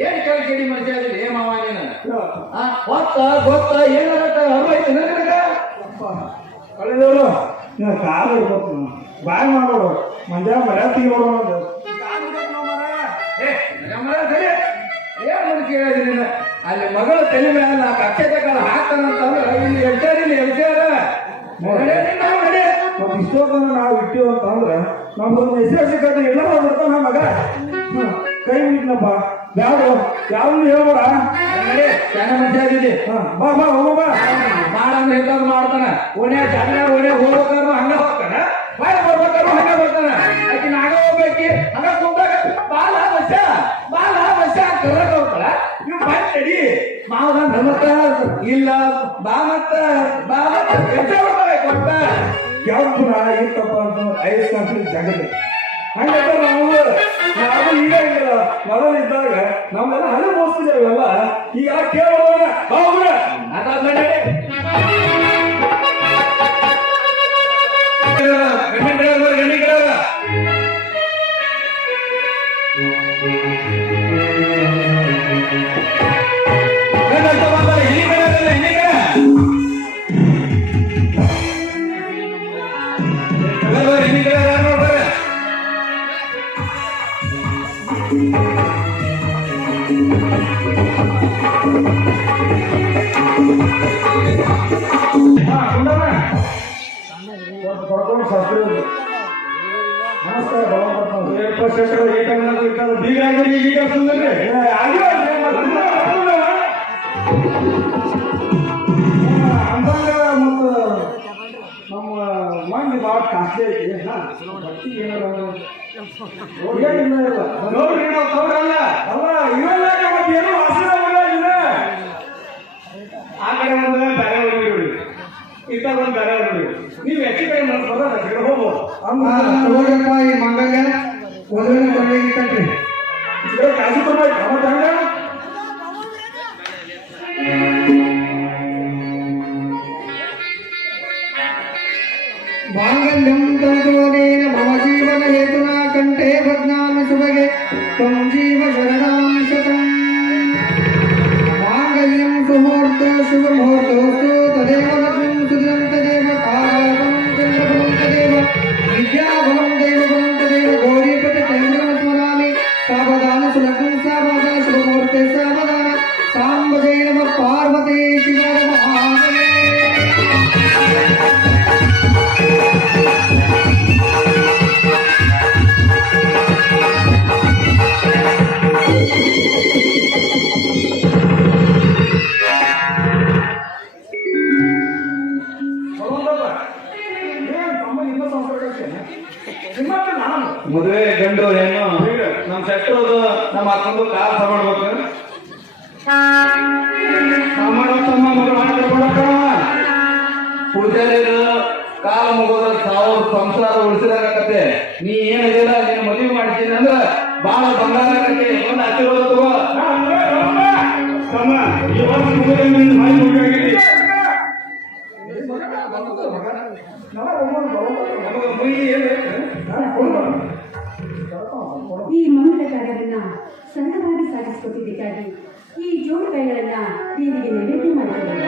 ಏನ್ ಕೇಳಿ ಮನುಷ್ಯ ಏ ಮಾವ ನೀನು ಗೊತ್ತ ಏನಾಗತ್ತ ಅರ್ವೈತೆ ನನಗ ಕಳೆದವರು ನೀವು ಕಾಲು ಇರ್ಬೇಕು ಬಾಯ್ ಮಾಡೋರು ಮಂಜ ಮರ್ಯಾ ತೆಗಿಯೋರು ಏನ್ ಮನುಷ್ಯ ಹೇಳಿದಿ ನೀನು ಅಲ್ಲಿ ಮಗಳು ತಲೆ ಮೇಲೆ ನಾಲ್ಕು ಅಕ್ಷತೆ ಕಾಲ ಹಾಕ್ತಾನಂತಂದ್ರೆ ಇಲ್ಲಿ ಎಳ್ಸಾರಿಲ್ಲ ಎಳ್ಸ್ಯಾರ ಇಷ್ಟೊಂದು ನಾವು ಇಟ್ಟಿವ ಅಂತಂದ್ರೆ ನಮ್ದೊಂದು ಹೆಸರು ಸಿಕ್ಕಂತ ಎಲ್ಲ ಬರ್ತಾನ ಮಗ ಕೈ ಬಿಟ್ನಪ್ಪ ಬ್ಯಾಡ ಯಾರನ್ನು ಹೇಳ್ಬೇಡ ಸಣ್ಣ ಮನುಷ್ಯ ಆಗಿದ್ದಿ ಬಾ ಬಾ ಹೋಗ ಬಾ ಮಾಡಂದ್ರೆ ಎಂತಾದ್ರು ಮಾಡ್ತಾನ ಓಣ್ಯ ಚಂದ ಓಣ್ಯ ಹೋಗ್ಬೇಕಾದ್ರು ಹಂಗ ಹೋಗ್ತಾನ ಬಾಯ್ ಬರ್ಬೇಕಾದ್ರು ಹಂಗ ಬರ್ತಾನ ಆಕಿ ನಾಗ ಹೋಗ್ಬೇಕಿ ಹಂಗ ಕುಂದಾಗ ಬಾಲ ಬಸ್ಸ ಕರ್ರಾಗ ಹೋಗ್ತಾಳ ನೀವು ಬಂದ್ ನಡಿ ಮಾವನ ನಮತ್ತ ಇಲ್ಲ ಬಾ ಮತ್ತ ಕೊಟ್ಟ ಯಾವ ಪುರ ಇತ್ತಪ್ಪ ಅಂತಂದ್ರೆ ಐದು ಕಾಸು ಜಗತ್ತು ಹಂಗಂತ ನಾವು ಈಗ ಹಿಂಗಿಲ್ಲ ಮೊದಲಿದ್ದಾಗ ನಮ್ಮೆಲ್ಲ ಹಳೆ ಮೋಸ್ತಿದ್ದೇವೆಲ್ಲ ಈಗ ಕೇಳೋಣ ಹೌದ್ರ ಅದಾದ್ಮೇಲೆ ನಮಸ್ಕಾರ ಈಗ ಅಂದಾಗ ಮತ್ತು ನಮ್ಮ ಮಂದಿ ಭಾಳ ಕಾಸ್ಟ್ಲಿ ಐತಿ ಏನಾರ ನೋಡ್ರಿ ನಾವು ತವ್ರಲ್ಲ ಅಲ್ಲ ಇವೆಲ್ಲ ಮತ್ತೆ ಏನೋ ವಾಸನೆ ಇಲ್ಲ ಆ ಕಡೆ ಒಂದು ಬೇರೆ ಹೊಡಿಬಿಡಿ ಇತ್ತ ಒಂದು ಬೇರೆ ಹೊಡಿಬಿಡಿ ನೀವು ಹೆಚ್ಚು ಕಡೆ ಮಾಡ್ತಾರೆ ಹೋಗ್ಬೋದು ತಗೋರಪ್ಪ ಈ ಮಂಗಲ್ಯ ಒಂದೊಂದು ಕೊನೆಗಿಟ್ಟನ್ರಿ ಕಾಸು ತಗೊಂಡ ಮಾಂಗಲ್ಯಂ ತಂತುನೇನ ಮಮ ಜೀವನ ಹೇತುನಾ ಕಂಠೆ ಬಧ್ನಾಮಿ ಶುಭಗೆ ತ್ವಂ ಜೀವ ಶರಣಾಂ ಶತಂ ಮಾಂಗಲ್ಯಂ ಸುಮೂರ್ತ ಶುಭ ಮುಹೂರ್ತೋಸ್ತು ತದೇವ ಲಗ್ನಂ ಸುದಿನಂ ತದೇವ ಕಾಲಬಲಂ ಚಂದ್ರಬಲಂ ತದೇವ ವಿದ್ಯಾಬಲಂ ದೇವಬಲಂ ತದೇವ ಗೌರೀಪತಿ ಚಂದ್ರಂ ಸ್ಮರಾಮಿ ಸಾವಧಾನ ಸುಲಗ್ನಂ ಸಾವಧಾನ ಶುಭ ಮುಹೂರ್ತೆ ಸಾವಧಾನ ಸಾಂಬಜೈ ನಮಃ ಪಾರ್ವತಿ ಶಿವ ಮಹಾದೇವ ಮದುವೆ ಗಂಡು ಹೆಣ್ಣು ನಮ್ ಶೆಟ್ರದು ನಮ್ಮ ಅಕ್ಕಂದು ಕಾಲ್ ಮಾಡ್ಬೇಕು ಪೂಜಾರಿರು ಕಾಲ ಮುಗೋದ 1000 ಸಂಸಾರ ಉಳಿಸಿದಾಗತ್ತೆ ನೀ ಏನಿಲ್ಲ ನೀನು ಮದುವೆ ಮಾಡ್ತೀನಿ ಅಂದ್ರ ಬಾಳ ಬಂಗಾರ ಆಗತ್ತೆ ಒಂದು ಆಶೀರ್ವಾದ ತಗೋ ಈ ಮಂಗಳ ಕಾರ್ಯವನ್ನ ಸರಳವಾಗಿ ಸಾಗಿಸಿಕೊಟ್ಟಿದ್ದಕ್ಕಾಗಿ ಈ ಜೋಡು ಕೈಗಳನ್ನ ದೇವಿಗೆ ನೈವೇದ್ಯ ಮಾಡಿದ್ದಾರೆ.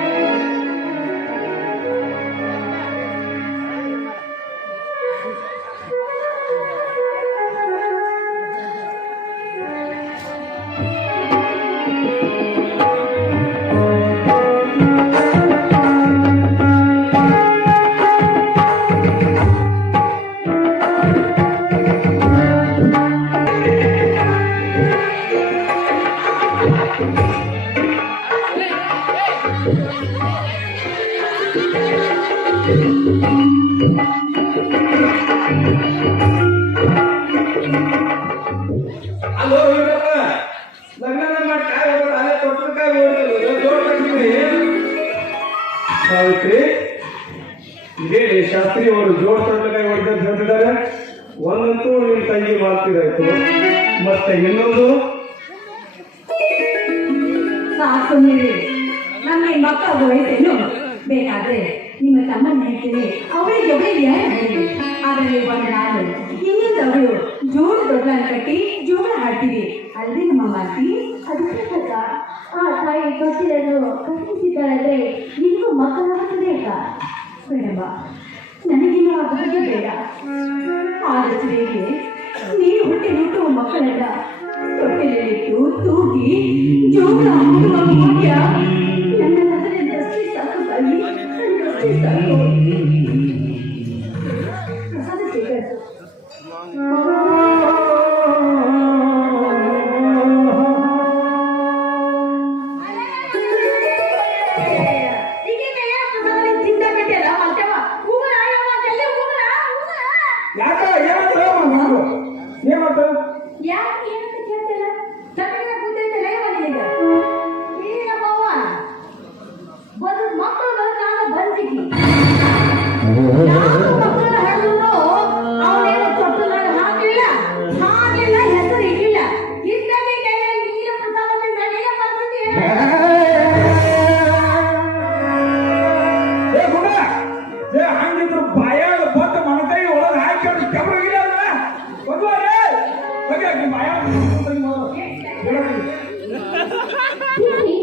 ಲಗ್ನ ಮಾಡಿ ಕಾಯಿ ಹೋಗೋದು ಅಲ್ಲೇ ತೊಟ್ಟಕಾಯಿ ಹೋಗೋದು ಜೋರ್ ಸಾವಿತ್ರಿ, ಇದೇ ಶಾಸ್ತ್ರಿ ಅವರು ಜೋಡ್ ತೊಡಕಾಯಿ ಹೊಡೆದಂತ ಹೇಳ್ತಿದ್ದಾರೆ. ಒಂದಂತೂ ನಿಮ್ಮ ತಂಗಿ ಮಾಡ್ತಿದಾಯ್ತು, ಮತ್ತೆ ಇನ್ನೊಂದು ಸಾಕು ನೀವೇ ನಮಗೆ ಮಕ್ಕಳು ವಯಸ್ಸೇನು ಬೇಕಾದ್ರೆ ನಿಮ್ಮ ತಮ್ಮನ ಹೇಳ್ತೀನಿ, ಅವಳಿಗೆ ಯಾರು ಹೇಳಿ. ಆದರೆ ಒಂದು ನಾನು ಇನ್ನೊಂದು ಅವಳು ಜೋಡು ದೊಡ್ಡನ್ನು ಕಟ್ಟಿ ಜೋಳ ಹಾಡ್ತೀವಿ ಅಲ್ವೇ ನಮ್ಮ ಮಾತಿ. ಅದಕ್ಕೆ ಅಕ್ಕ ಆ ತಾಯಿ ತೊಟ್ಟಿಲನ್ನು ಕಟ್ಟಿಸಿದ್ದಾಳೆ ನಿಮಗೂ ಮಕ್ಕಳಾಗುತ್ತದೆ ಅಕ್ಕ. ಬೇಡಮ್ಮ, ನನಗಿನ್ನೂ ಆ ಭಾಗ್ಯ ಬೇಡ. ಆದಷ್ಟು ಬೇಗ ನೀನು ಹುಟ್ಟುವ ಮಕ್ಕಳೆಲ್ಲ ತೊಟ್ಟಿಲಿಟ್ಟು ತೂಗಿ ಜೋಳ ಹಾಕುವ ಭಾಗ್ಯ ನನ್ನ ಅದರಷ್ಟೇ ಸಾಕು ತಾಯಿ, ನನ್ನಷ್ಟೇ ಸಾಕು. ಪ್ರಸಾದ ಸ್ವೀಕರಿಸು. ಯಾಕ ಏನಂತ ಏನಂತ ಯಾಕೆ ಏನಂತ ಕೇಳ್ತಿಲ್ಲ? ಚಟಕಿನ ಕೂತೈತೆ ಮನೆಗೆ ಈಗ ನಮ್ಮವ್ವ ಬಂದು ಮಕ್ಕಳು ಬರ್ತಾಗ ಬಂದಿದ್ವಿ. ಮಕ್ಕಳ ಹಣ್ಣು ಅವನೇನು ತೊಟ್ಟಲಾಗ ಹಾಕಿಲ್ಲ ಹೆಸರು ಇಟ್ಟಿಲ್ಲ. ಇದ್ದಲ್ಲಿ ಕೈಯಲ್ಲಿ ನೀರು ಪ್ರಸಾದ ನಡೆಯ ಪರಿಸ್ಥಿತಿ ಏ ಗುಣ, ಏ ಹಂಗಿದ್ರು ಬಾಯಾಗ ಬಂದ ಮನಕೈ ಒಳಗೆ ಹಾಕೊಂಡು ಕೆಬ್ಬರಿಗಿಲ್ಲ ಬಂದ್ವಾರೆ ಬಾಯಾಗ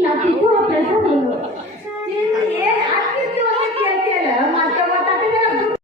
ನಾ ತಿನ್ನುವ ಪ್ರಸಾದ